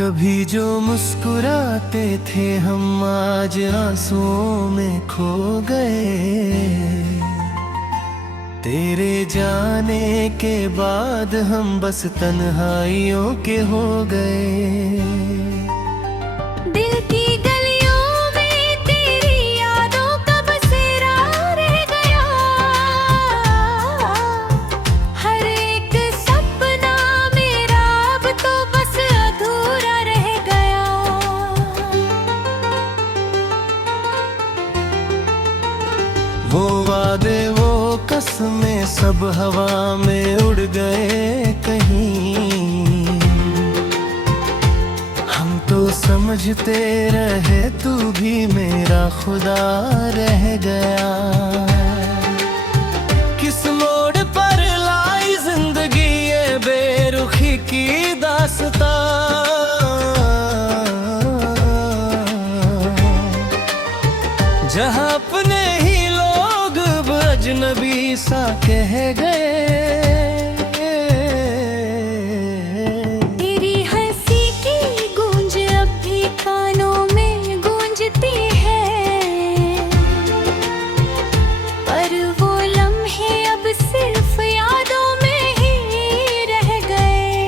कभी जो मुस्कुराते थे हम आज आंसुओं में खो गए। तेरे जाने के बाद हम बस तन्हाइयों के हो गए। दिल की गलियों में तेरी यादों का बसेरा रह गया। हर एक सपना मेरा अब तो बस अधूरा रह गया। वो वादे वो कसमें सब हवा में उड़ गए कहीं। हम तो समझते रहे तू भी मेरा खुदा रह गया। किस मोड़ पर लाई जिंदगी ये बेरुखी की दास्तां। जहाँ अपने ही लोग अब अजनबी सा कह गए। तेरी हंसी की गूंज अब भी कानों में गूंजती है। पर वो लम्हे अब सिर्फ यादों में ही रह गए।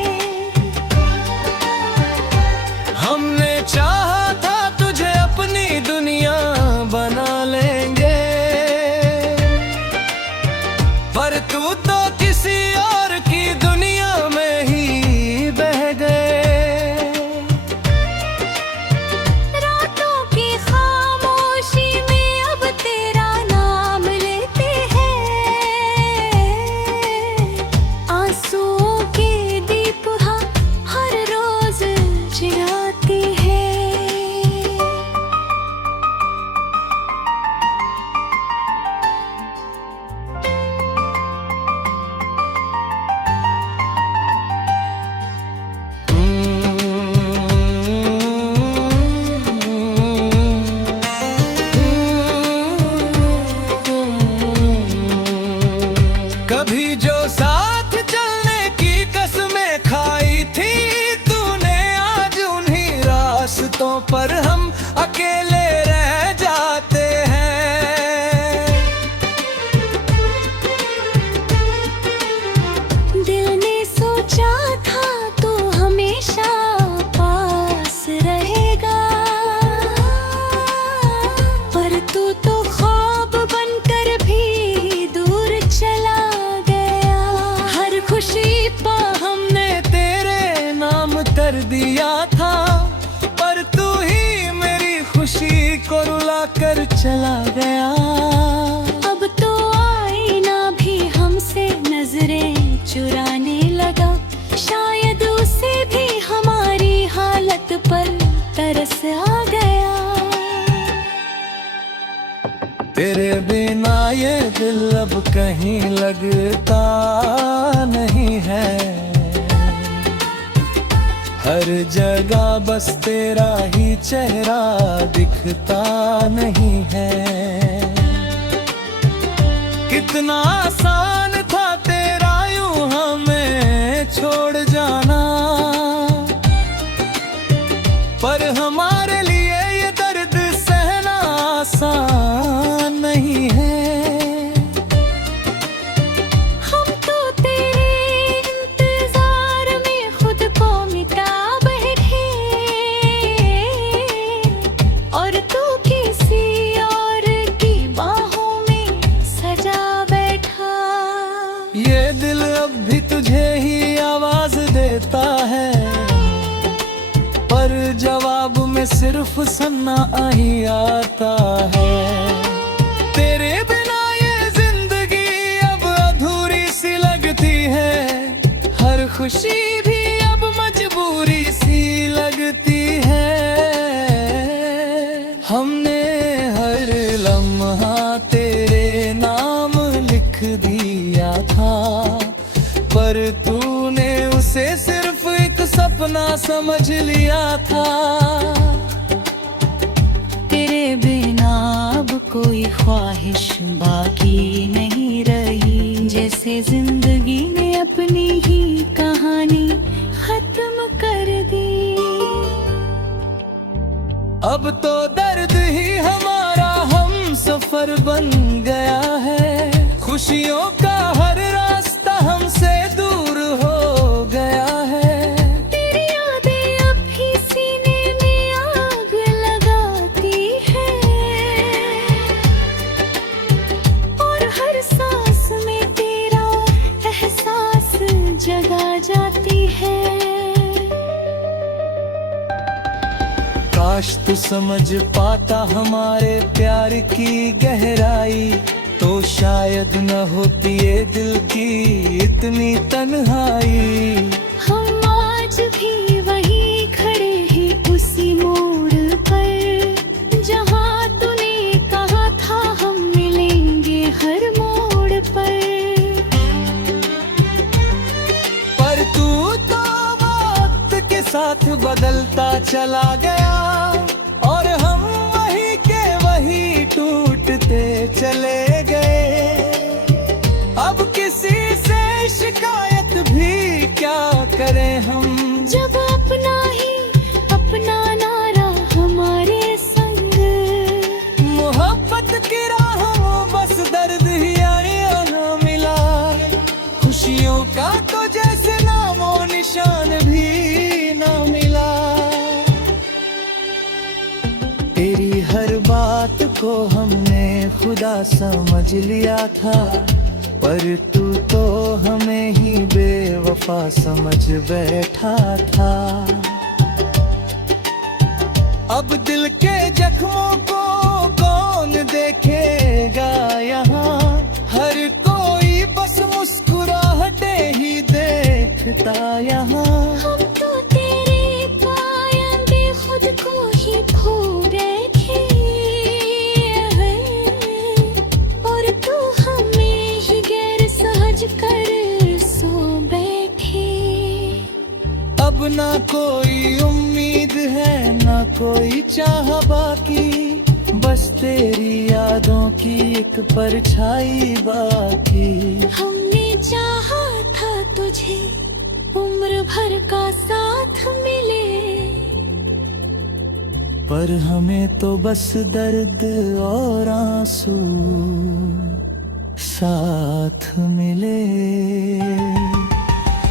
हमने चाहा था तुझे अपनी दुनिया बना लेंगे, पर तू तो किसी और की दुनिया में ही बह गए। रातों की खामोशी में अब तेरा नाम लेते हैं। आंसुओं के दीप हर रोज जलाती है। कभी जो साथ चलने की कसमें खाई थी तूने, आज उन्हीं रास्तों पर हम अकेले रह जाते हैं। दिल ने सोचा था तू हमेशा पास रहेगा, पर तू तो ख्वाब बनकर भी दूर चला गया। हर खुशी पा हमने तेरे नाम कर दिया था, पर तू ही मेरी खुशी को रुला कर चला गया। अब तो आईना भी हमसे नजरें चुराने लगा। शायद उसे भी हमारी हालत पर तरस आ गया। तेरे बिना ये दिल अब कहीं लगता नहीं है। हर जगह बस तेरा ही चेहरा दिखता नहीं है। कितना आसान था तेरा यूं हमें छोड़ जाना, पर हमारे लिए ये दर्द सहना आसान नहीं है। हम तो तेरे इंतजार में खुद को मिटा बैठे, और तू किसी और की बाहों में सजा बैठा। ये दिल अब भी तुझे ही आवाज देता है, पर जवाब में सिर्फ सन्ना ही आता है। तेरे बिना ये जिंदगी अब अधूरी सी लगती है। हर खुशी भी अब मजबूरी सी लगती है। हमने हर लम्हा तेरे नाम लिख दिया था, पर तूने उसे सिर्फ एक सपना समझ लिया था। तेरे बिना अब कोई ख्वाहिश बाकी नहीं रही। जैसे जिंदगी ने अपनी ही कहानी खत्म कर दी। अब तो दर्द ही हमारा हम सफर बन गया है। खुशियों का हर रास्ता हमसे दूर हो गया है। तेरी यादें अब भी सीने में आग लगाती है और हर सांस में तेरा एहसास जगा जाती है। काश तू समझ पाता हमारे प्यार की गहराई, तो शायद न होती ये दिल की इतनी तन्हाई। हम आज भी वहीं खड़े हैं उसी मोड़ पर, जहाँ तूने कहा था हम मिलेंगे हर मोड़ पर तू तो वक्त के साथ बदलता चला गया और हम वहीं के वहीं टूटते चले गए। अब किसी से शिकायत भी क्या करें हम, जब अपना ही अपना नारा हमारे संग। मोहब्बत की राहों बस दर्द ही आया ना मिला। खुशियों का तो जैसे नामो निशान भी ना मिला। तेरी हर बात को हमने खुदा समझ लिया था, पर तू तो हमें ही बेवफा समझ बैठा था। अब दिल के जख्मों को कौन देखेगा यहाँ, हर कोई बस मुस्कुराहटे ही देखता यहाँ। हम तो तेरे पायंदे खुद को ही खो बैठे हैं और तू हमें ही गैर सहज कर सो बैठे। अब ना कोई उम्मीद है ना कोई चाह बाकी, बस तेरी यादों की एक परछाई बाकी। हमने चाहा था तुझे उम्र भर का साथ मिले, पर हमें तो बस दर्द और आंसू साथ मिले।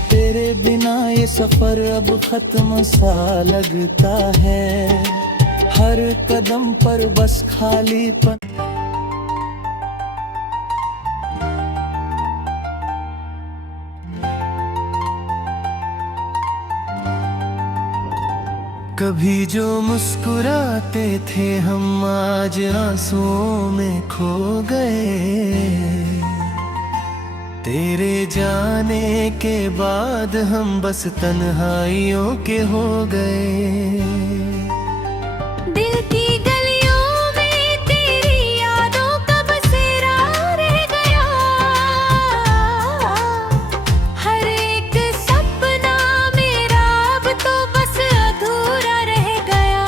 तेरे बिना ये सफर अब खत्म सा लगता है, हर कदम पर बस खालीपन। कभी जो मुस्कुराते थे हम आज आंसुओं में खो गए। तेरे जाने के बाद हम बस तन्हाइयों के हो गए। दिल की गलियों में तेरी यादों का बसेरा रह गया, हर एक सपना मेरा अब तो बस अधूरा रह गया।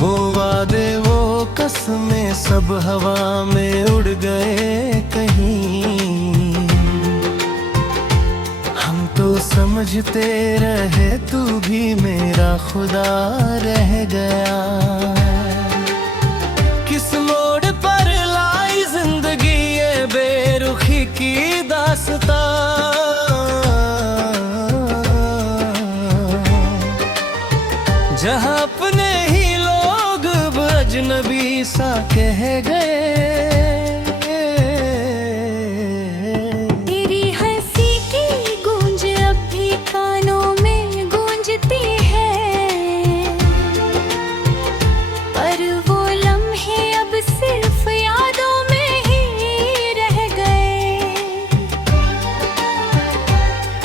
वो वादे वो कसमें सब हवा में उड़ गए कहीं। हम तो समझते रहे तू भी मेरा खुदा रह गया। किस मोड़ पर लाई जिंदगी ये बेरुखी की दास्तां, जहाँ अपने ही लोग अब अजनबी सा कह गए। तेरी हंसी की गूंज अब भी कानों में गूंजती है, पर वो लम्हे अब सिर्फ यादों में ही रह गए।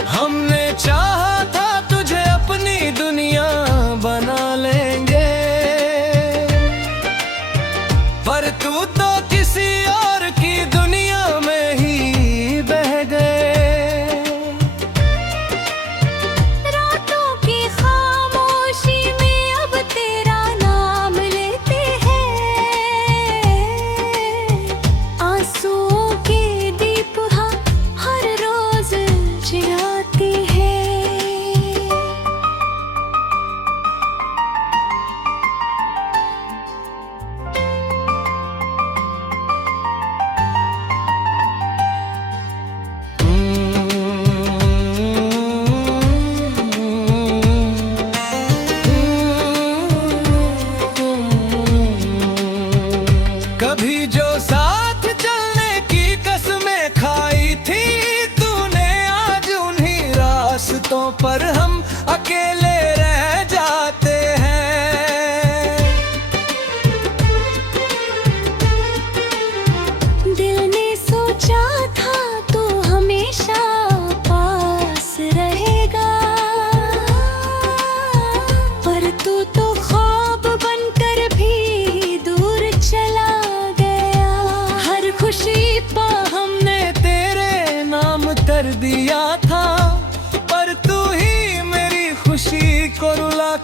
हमने चाहा था तुझे अपनी दुनिया बना लेंगे, पर तू तो किसी और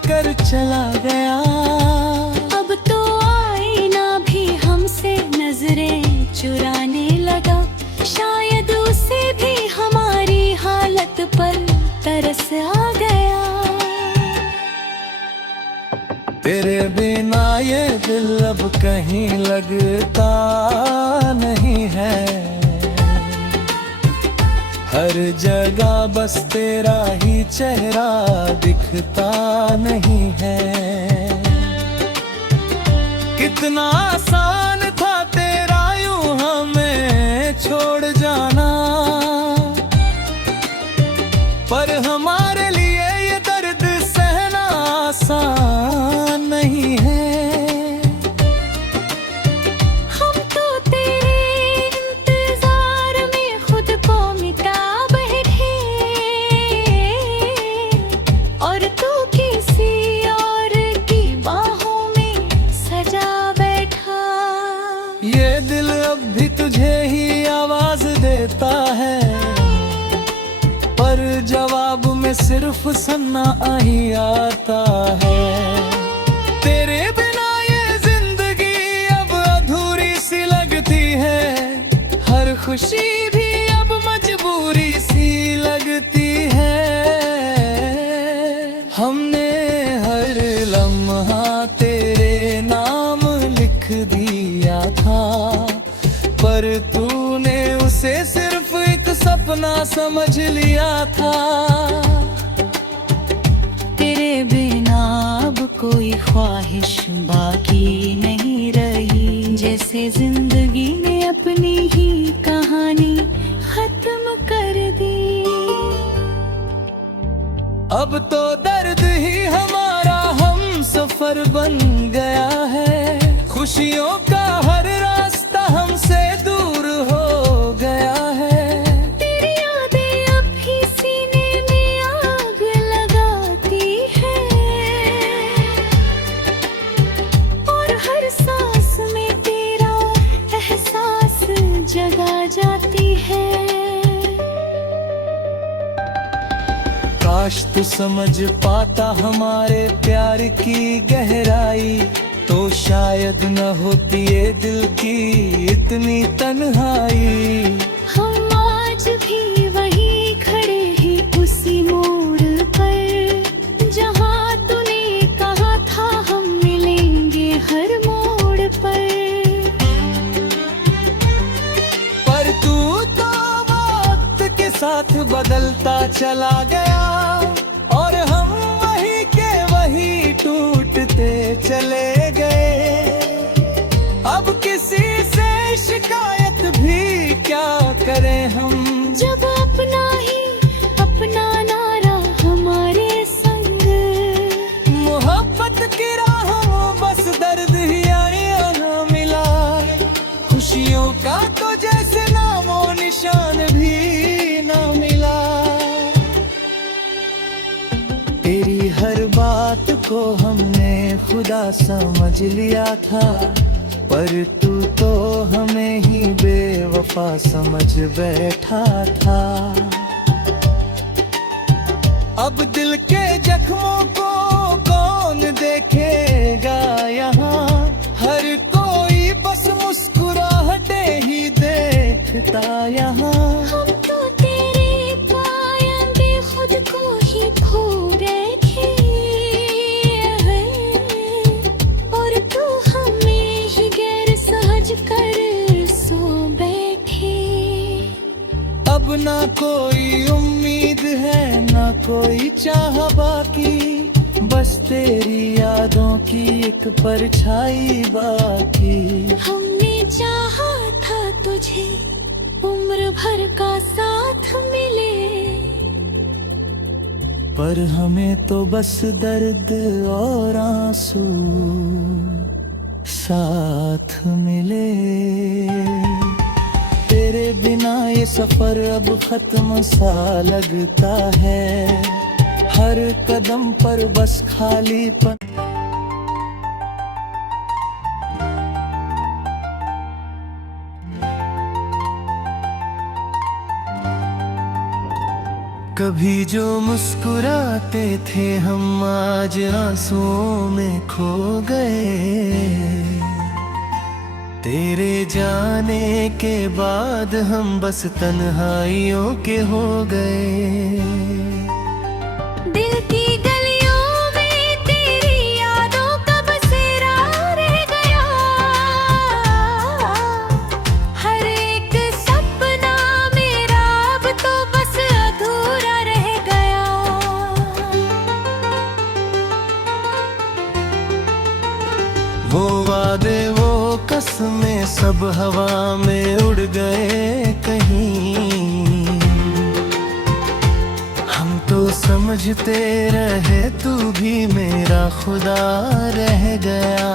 कर चला गया। अब तो आईना भी हमसे नजरें चुराने लगा। शायद उसे भी हमारी हालत पर तरस आ गया। तेरे बिना ये दिल अब कहीं लगता नहीं है। हर जगह बस तेरा ही चेहरा दिखता नहीं है। कितना आसान था तेरा यूं हमें छोड़ जाना, पर हमारे लिए ये दर्द सहना आसान नहीं है। हम तो तेरे इंतजार में खुद को मिटा बैठे, और तू किसी और की बाहों में सजा बैठा। ये दिल अब भी तुझे ही आवाज देता है, पर जवाब में सिर्फ सन्ना ही आता है। तेरे बिना ये जिंदगी अब अधूरी सी लगती है। हर खुशी भी अब मजबूरी सी लगती है। हमने हर लम्हा तेरे नाम लिख दिया था, पर तूने उसे सिर्फ एक सपना समझ लिया था। तेरे बिना अब कोई ख्वाहिश बाकी नहीं रही। जैसे जिंदगी ने अपनी ही कहानी खत्म कर दी। अब तो दर्द ही हमारा हम सफर बन गया है। खुशियों का हर रास्ता हमसे दूर हो गया है। तेरी यादें अब भी सीने में आग लगाती है, और हर सांस में तेरा एहसास जगा जाती है। काश तू समझ पाता हमारे प्यार की गहराई, तो शायद न होती ये दिल की इतनी तन्हाई। हम आज भी वहीं खड़े हैं उसी मोड़ पर, जहाँ तूने कहा था हम मिलेंगे हर मोड़ पर तू तो वक्त के साथ बदलता चला गया, और हम वही के वही टूटते चले गए। अब किसी से शिकायत भी क्या करें हम, जब अपना ही अपना नारा हमारे संग। मोहब्बत की राहों बस दर्द ही आया न मिला। खुशियों का तो जैसे नामो निशान भी न मिला। तेरी हर बात को हमने खुदा समझ लिया था, पर तू तो हमें ही बेवफा समझ बैठा था। अब दिल के जख्मों को कौन देखेगा यहाँ, हर कोई बस मुस्कुराहटे ही देखता यहाँ। हम तो तेरे पायंदे खुद को ही खो बैठे हैं, और तू हमें ही गैर सहज कर सो बैठे। अब ना कोई उम्मीद है ना कोई चाह बाकी, बस तेरी यादों की एक परछाई बाकी। हमने चाहा था तुझे उम्र भर का साथ मिले, पर हमें तो बस दर्द और आंसू साथ मिले। तेरे बिना ये सफर अब खत्म सा लगता है। हर कदम पर बस खालीपन। कभी जो मुस्कुराते थे हम आज आंसुओं में खो गए। तेरे जाने के बाद हम बस तन्हाइयों के हो गए। दिल की गलियों में तेरी यादों का बसेरा रह गया। हर एक सपना मेरा अब तो बस अधूरा रह गया। वो वादे वो कसमें सब हवा में उड़ गए कहीं। हम तो समझते रहे तू भी मेरा खुदा रह गया।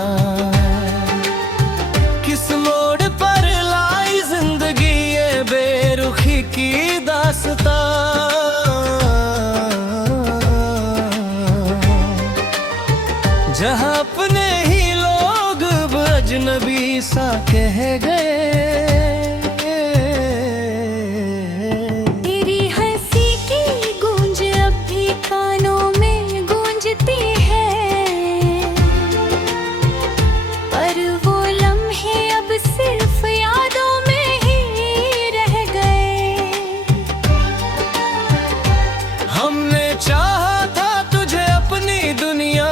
किस मोड़ पर लाई जिंदगी ये बेरुखी की दास्तां। जहाँ अपने ही लोग अजनबी सा कह गए। तेरी हंसी की गूंज अब भी कानों में गूंजती है। पर वो लम्हे अब सिर्फ यादों में ही रह गए। हमने चाहा था तुझे अपनी दुनिया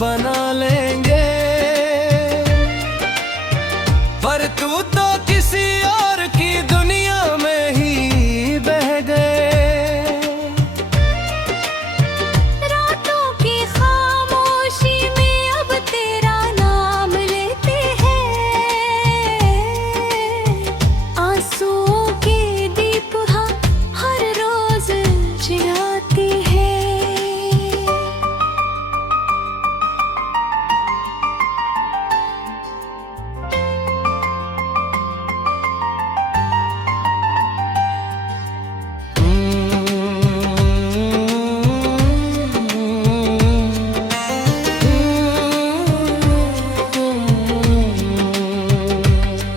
बना लेंगे, पर तू तो किसी और की दुनिया में ही बह गए। रातों की खामोशी में अब तेरा नाम लेते हैं। आंसुओं के दीप हर रोज जलाती है।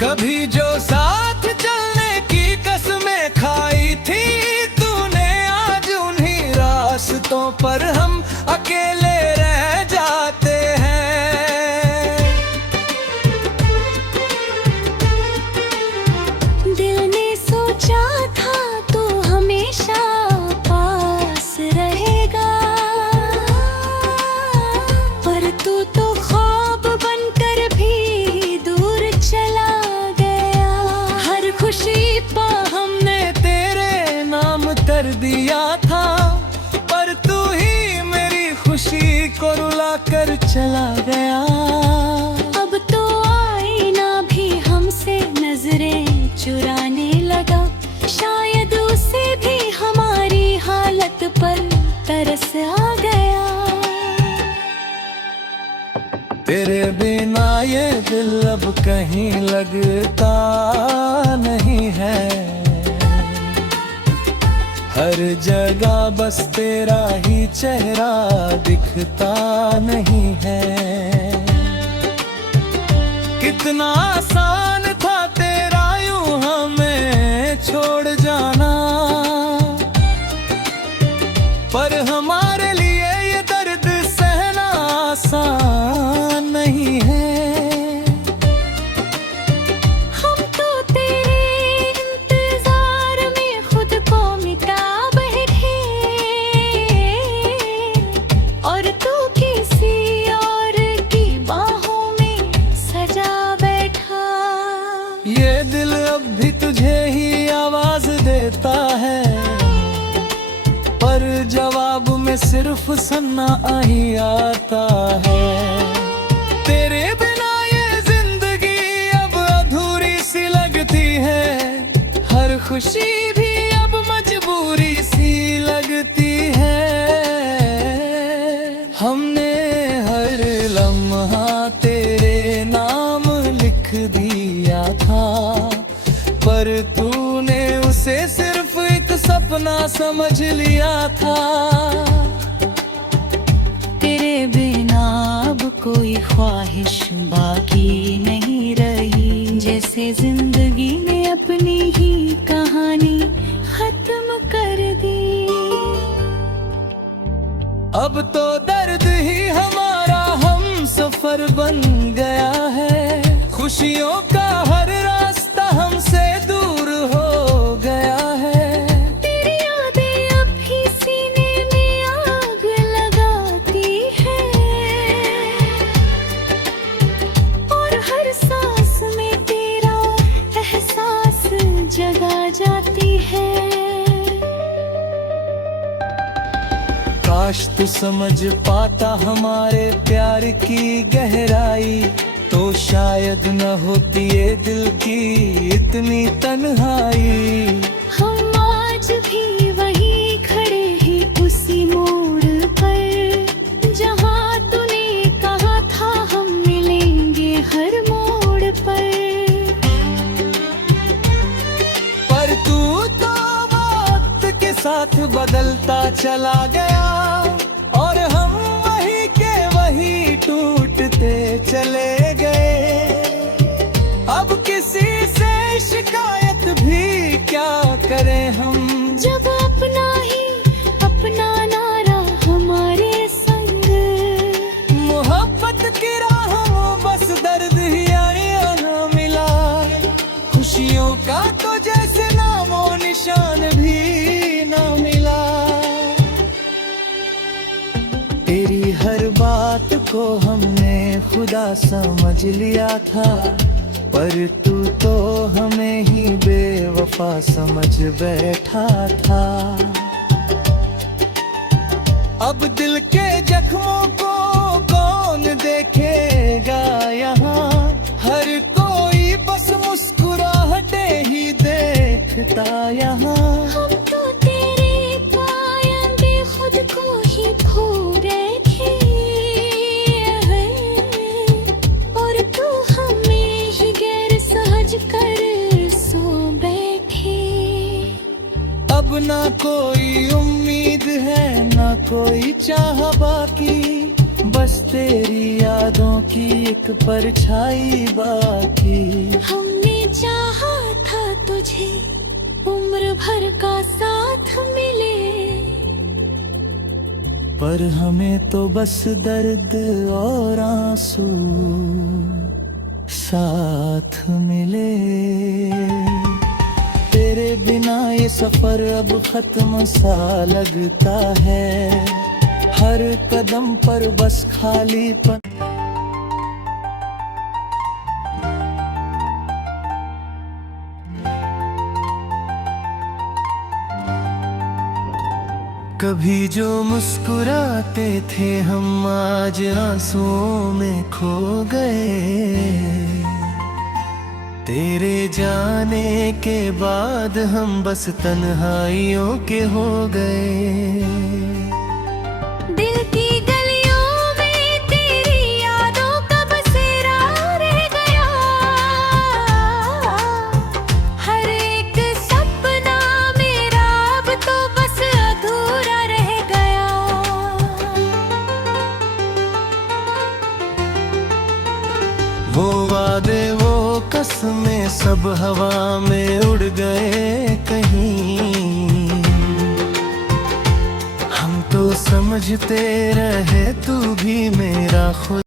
कभी जो साथ चलने की कसमें खाई थी तूने, आज उन्हीं रास्तों पर हम अकेले रह जाते हैं। दिल ने सोचा था तू हमेशा पास रहेगा, पर तू तो ख्वाब बनकर भी दूर चला गया। हर खुशी पा हमने तेरे नाम कर दिया था, पर तू ही मेरी खुशी को रुला कर चला गया। अब तो आईना भी हमसे नजरें चुराने लगा। शायद उसे भी हमारी हालत पर तरस आ गया। तेरे बिना ये दिल अब कहीं लगता नहीं है। हर जगह बस तेरा ही चेहरा दिखता नहीं है। कितना आसान था तेरा यूं हमें छोड़ जाना, पर हमारे लिए ये दर्द सहना आसान नहीं है। हम तो तेरे इंतजार में खुद को मिटा बैठे, और तू किसी और की बाहों में सजा बैठा। ये दिल अब भी तुझे ही आवाज देता है, पर जवाब में सिर्फ सन्ना ही आता है। तेरे बिना ये जिंदगी अब अधूरी सी लगती है। हर खुशी भी अब मजबूरी सी लगती है। हमने हर लम्हा तेरे नाम लिख दिया था, पर तूने उसे सिर्फ एक सपना समझ लिया था। तेरे बिना अब कोई ख्वाहिश बाकी नहीं रही। जैसे जिंदगी ने अपनी ही कहानी खत्म कर दी। अब तो दर्द ही हमारा हम सफर बन गया है। खुशियों का हर रास्ता हमसे दूर हो गया है। तेरी यादें अब भी सीने में आग लगाती है, और हर सांस में तेरा एहसास जगा जाती है। काश तू समझ पाता हमारे प्यार की गहराई, तो शायद न होती ये दिल की इतनी तन्हाई। हम आज भी वहीं खड़े हैं उसी मोड़ पर, जहाँ तूने कहा था हम मिलेंगे हर मोड़ पर तू तो वक्त के साथ बदलता चला गया, और हम वही के वही टूटते चले गए। अब किसी से शिकायत भी क्या करें हम, जब अपना ही अपना नारा हमारे संग। मोहब्बत की राहों बस दर्द ही आया ना मिला। खुशियों का तो जैसे नामो निशान भी ना मिला। तेरी हर बात को हमने खुदा समझ लिया था, पर तू तो हमें ही बेवफा समझ बैठा था। अब दिल के जख्मों को कौन देखेगा यहाँ, हर कोई बस मुस्कुराहटे ही देखता यहाँ। हम तो तेरे पायंदे खुद को ही खो बैठे हैं, और तू हमें ही गैर सहज कर सो बैठे। अब ना कोई उम्मीद है ना कोई चाह बाकी, बस तेरी यादों की एक परछाई बाकी। हमने चाहा था तुझे उम्र भर का साथ मिले, पर हमें तो बस दर्द और आंसू साथ मिले। तेरे बिना ये सफर अब खत्म सा लगता है, हर कदम पर बस खालीपन। कभी जो मुस्कुराते थे हम आज आंसुओं में खो गए। तेरे जाने के बाद हम बस तन्हाइयों के हो गए। दिल की गलियों में तेरी यादों का बसेरा रह गया, हर एक सपना मेरा अब तो बस अधूरा रह गया। वो वादे वो कसमें सब हवा में उड़ गए कहीं। हम तो समझते रहे तू भी मेरा खुद।